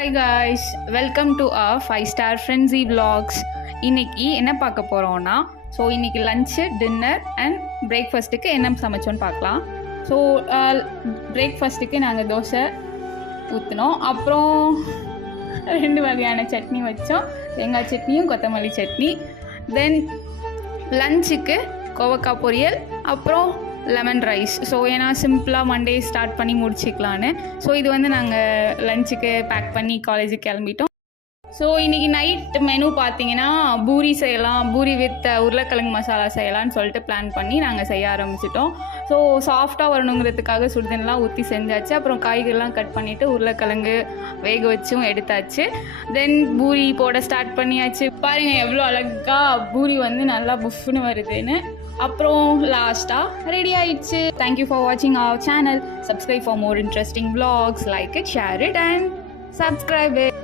Hi guys, welcome to five star ஃப்ரெண்ட்ஸி vlogs. இன்றைக்கி என்ன பார்க்க போகிறோன்னா, ஸோ இன்றைக்கி லன்ச்சு, டின்னர் அண்ட் பிரேக்ஃபாஸ்ட்டுக்கு என்ன சமைச்சோன்னு பார்க்கலாம். ஸோ பிரேக்ஃபாஸ்ட்டுக்கு நாங்கள் தோசை ஊற்றினோம், அப்புறம் 2 வகையான சட்னி வச்சோம், தேங்காய் சட்னியும் கொத்தமல்லி சட்னி. தென் லன்ச்சுக்கு கோவக்காய் பொரியல், அப்புறம் லெமன் ரைஸ். ஸோ ஏன்னா சிம்பிளாக மண்டே ஸ்டார்ட் பண்ணி முடிச்சிக்கலான்னு. ஸோ இது வந்து நாங்கள் லன்ச்சுக்கு பேக் பண்ணி காலேஜுக்கு கிளம்பிட்டோம். ஸோ இன்றைக்கி நைட் மெனு பார்த்தீங்கன்னா பூரி செய்யலாம், பூரி வித் உருளைக்கிழங்கு மசாலா செய்யலான்னு சொல்லிட்டு பிளான் பண்ணி நாங்கள் செய்ய ஆரம்பிச்சிட்டோம். ஸோ சாஃப்டாக வரணுங்கிறதுக்காக சுடுதண்ணெலாம் ஊற்றி செஞ்சாச்சு. அப்புறம் காய்கறிலாம் கட் பண்ணிவிட்டு உருளைக்கிழங்கு வேக வச்சும் எடுத்தாச்சு. தென் பூரி போட ஸ்டார்ட் பண்ணியாச்சு. பாருங்கள் எவ்வளோ அழகாக பூரி வந்து நல்லா புஃப்னு வருதுன்னு. அப்புறம் லாஸ்ட்டாக ரெடி ஆயிடுச்சு. தேங்க்யூ ஃபார் வாட்சிங் our channel. Subscribe for more interesting vlogs. Like it, share it and subscribe it.